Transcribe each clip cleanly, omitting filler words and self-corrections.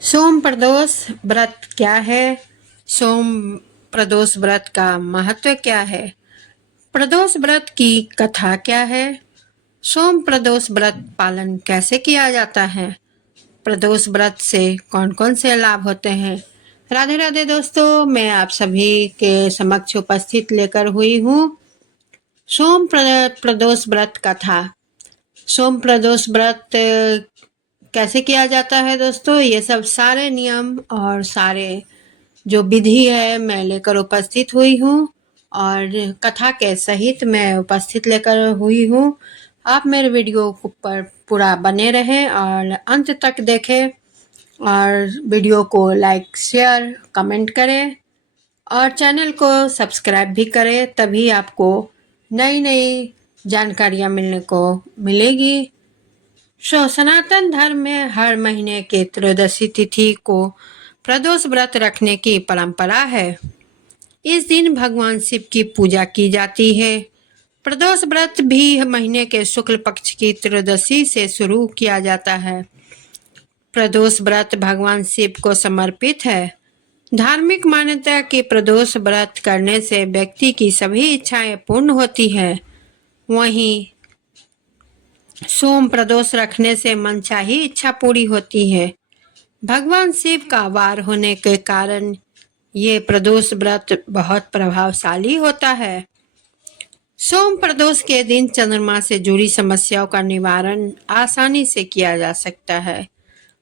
सोम प्रदोष व्रत क्या है? सोम प्रदोष व्रत का महत्व क्या है? प्रदोष व्रत की कथा क्या है? सोम प्रदोष व्रत पालन कैसे किया जाता है? प्रदोष व्रत से कौन कौन से लाभ होते हैं? राधे राधे दोस्तों, मैं आप सभी के समक्ष उपस्थित लेकर हुई हूँ सोम प्रदोष व्रत कथा। सोम प्रदोष व्रत कैसे किया जाता है दोस्तों, ये सब सारे नियम और सारे जो विधि है मैं लेकर उपस्थित हुई हूँ और कथा के सहित मैं उपस्थित लेकर हुई हूँ। आप मेरे वीडियो पर पूरा बने रहें और अंत तक देखें और वीडियो को लाइक शेयर कमेंट करें और चैनल को सब्सक्राइब भी करें, तभी आपको नई नई जानकारियाँ मिलने को मिलेगी। सनातन धर्म में हर महीने के त्रयोदशी तिथि को प्रदोष व्रत रखने की परंपरा है। इस दिन भगवान शिव की पूजा की जाती है। प्रदोष व्रत भी महीने के शुक्ल पक्ष की त्रयोदशी से शुरू किया जाता है। प्रदोष व्रत भगवान शिव को समर्पित है। धार्मिक मान्यता कि प्रदोष व्रत करने से व्यक्ति की सभी इच्छाएं पूर्ण होती है। वहीं सोम प्रदोष रखने से मनचाही इच्छा पूरी होती है। भगवान शिव का वार होने के कारण ये प्रदोष व्रत बहुत प्रभावशाली होता है। सोम प्रदोष के दिन चंद्रमा से जुड़ी समस्याओं का निवारण आसानी से किया जा सकता है।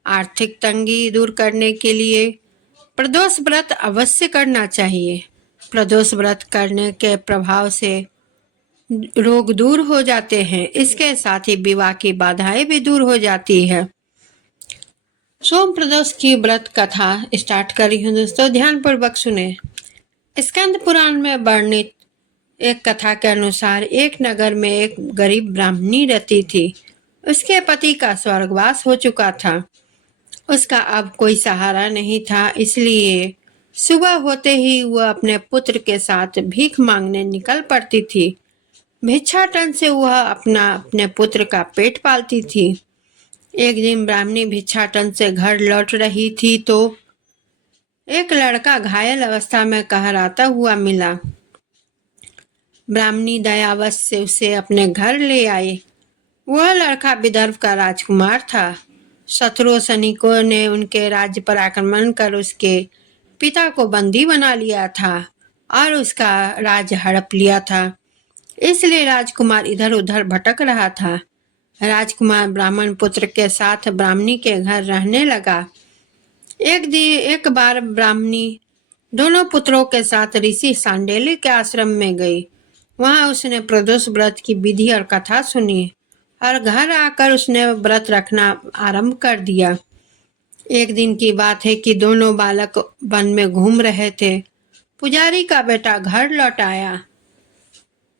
आर्थिक तंगी दूर करने के लिए प्रदोष व्रत अवश्य करना चाहिए। प्रदोष व्रत करने के प्रभाव से रोग दूर हो जाते हैं। इसके साथ ही विवाह की बाधाएं भी दूर हो जाती है। सोम प्रदोष की व्रत कथा स्टार्ट कर रही हूँ दोस्तों, ध्यान पूर्वक सुने। स्कंद पुराण में वर्णित एक कथा के अनुसार एक नगर में एक गरीब ब्राह्मणी रहती थी। उसके पति का स्वर्गवास हो चुका था। उसका अब कोई सहारा नहीं था, इसलिए सुबह होते ही वह अपने पुत्र के साथ भीख मांगने निकल पड़ती थी। भिक्षाटन से वह अपने पुत्र का पेट पालती थी। एक दिन ब्राह्मणी भिक्षाटन से घर लौट रही थी तो एक लड़का घायल अवस्था में कहराता हुआ मिला। ब्राह्मणी दयावश से उसे अपने घर ले आई। वह लड़का विदर्भ का राजकुमार था। शत्रु सैनिकों ने उनके राज्य पर आक्रमण कर उसके पिता को बंदी बना लिया था और उसका राज्य हड़प लिया था। इसलिए राजकुमार इधर उधर भटक रहा था। राजकुमार ब्राह्मण पुत्र के साथ ब्राह्मणी के घर रहने लगा। एक बार ब्राह्मणी दोनों पुत्रों के साथ ऋषि सांडेली के आश्रम में गई। वहां उसने प्रदोष व्रत की विधि और कथा सुनी और घर आकर उसने व्रत रखना आरंभ कर दिया। एक दिन की बात है कि दोनों बालक वन में घूम रहे थे। पुजारी का बेटा घर लौट आया,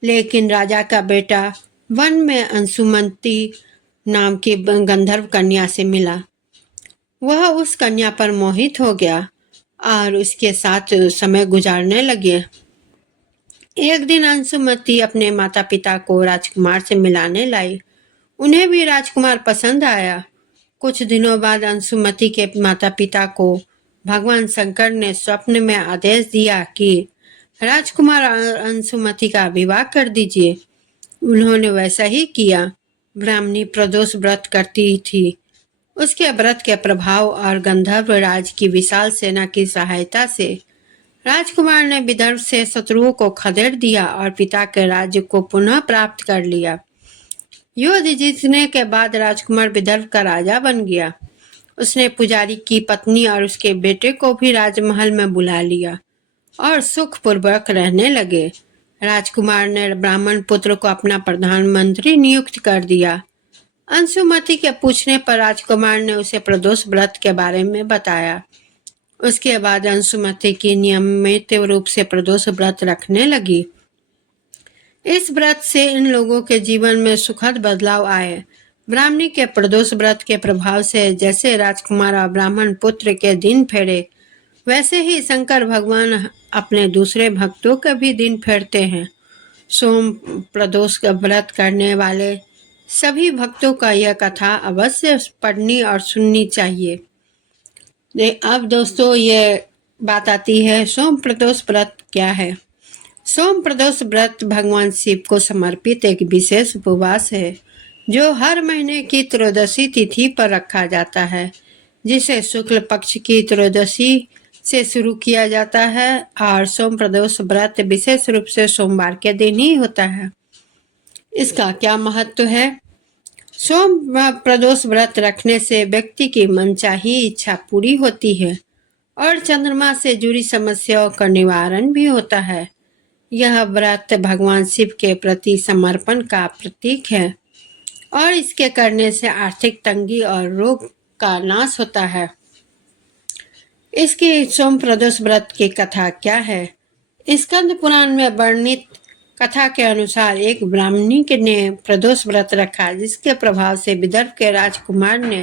लेकिन राजा का बेटा वन में अंशुमती नाम की गंधर्व कन्या से मिला। वह उस कन्या पर मोहित हो गया और उसके साथ समय गुजारने लगे। एक दिन अंशुमती अपने माता पिता को राजकुमार से मिलाने लाई। उन्हें भी राजकुमार पसंद आया। कुछ दिनों बाद अंशुमती के माता पिता को भगवान शंकर ने स्वप्न में आदेश दिया कि राजकुमार अंशुमती का विवाह कर दीजिए। उन्होंने वैसा ही किया। ब्राह्मणी प्रदोष व्रत करती थी। उसके व्रत के प्रभाव और गंधर्व राज की विशाल सेना की सहायता से राजकुमार ने विदर्भ से शत्रुओं को खदेड़ दिया और पिता के राज्य को पुनः प्राप्त कर लिया। युद्ध जीतने के बाद राजकुमार विदर्भ का राजा बन गया। उसने पुजारी की पत्नी और उसके बेटे को भी राजमहल में बुला लिया और सुखपूर्वक रहने लगे। राजकुमार ने ब्राह्मण पुत्र को अपना प्रधानमंत्री नियुक्त कर दिया। अंशुमती के पूछने पर राजकुमार ने उसे प्रदोष व्रत के बारे में बताया। उसके बाद अंशुमती की नियमित रूप से प्रदोष व्रत रखने लगी। इस व्रत से इन लोगों के जीवन में सुखद बदलाव आए। ब्राह्मणी के प्रदोष व्रत के प्रभाव से जैसे राजकुमार और ब्राह्मण पुत्र के दिन फेरे, वैसे ही शंकर भगवान अपने दूसरे भक्तों के भी दिन फेरते हैं। सोम प्रदोष का व्रत करने वाले सभी भक्तों का यह कथा अवश्य पढ़नी और सुननी चाहिए। अब दोस्तों ये बात आती है सोम प्रदोष व्रत क्या है। सोम प्रदोष व्रत भगवान शिव को समर्पित एक विशेष उपवास है जो हर महीने की त्रयोदशी तिथि पर रखा जाता है, जिसे शुक्ल पक्ष की त्रयोदशी से शुरू किया जाता है और सोम प्रदोष व्रत विशेष रूप से सोमवार के दिन ही होता है। इसका क्या महत्व है? सोम प्रदोष व्रत रखने से व्यक्ति की मनचाही इच्छा पूरी होती है और चंद्रमा से जुड़ी समस्याओं का निवारण भी होता है। यह व्रत भगवान शिव के प्रति समर्पण का प्रतीक है और इसके करने से आर्थिक तंगी और रोग का नाश होता है। इसकी सोम प्रदोष व्रत की कथा क्या है? स्कंद पुराण में वर्णित कथा के अनुसार एक ब्राह्मणी ने प्रदोष व्रत रखा, जिसके प्रभाव से विदर्भ के राजकुमार ने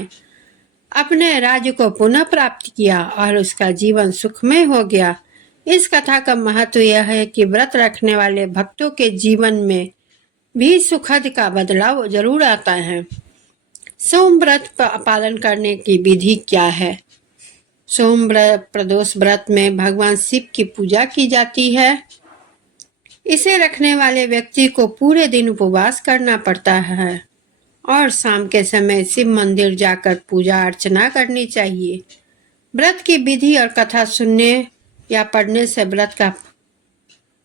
अपने राज्य को पुनः प्राप्त किया और उसका जीवन सुखमय हो गया। इस कथा का महत्व यह है कि व्रत रखने वाले भक्तों के जीवन में भी सुखद का बदलाव जरूर आता है। सोम व्रत पालन करने की विधि क्या है? सोम प्रदोष व्रत में भगवान शिव की पूजा की जाती है। इसे रखने वाले व्यक्ति को पूरे दिन उपवास करना पड़ता है और शाम के समय शिव मंदिर जाकर पूजा अर्चना करनी चाहिए। व्रत की विधि और कथा सुनने या पढ़ने से व्रत का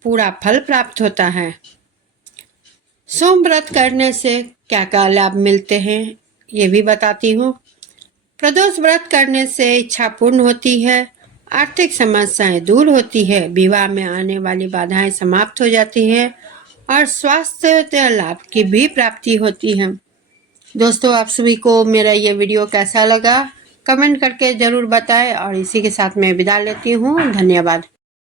पूरा फल प्राप्त होता है। सोम व्रत करने से क्या क्या लाभ मिलते हैं ये भी बताती हूँ। प्रदोष व्रत करने से इच्छा पूर्ण होती है, आर्थिक समस्याएं दूर होती है, विवाह में आने वाली बाधाएं समाप्त हो जाती है और स्वास्थ्य लाभ की भी प्राप्ति होती है। दोस्तों, आप सभी को मेरा ये वीडियो कैसा लगा कमेंट करके ज़रूर बताएं और इसी के साथ मैं विदा लेती हूँ। धन्यवाद।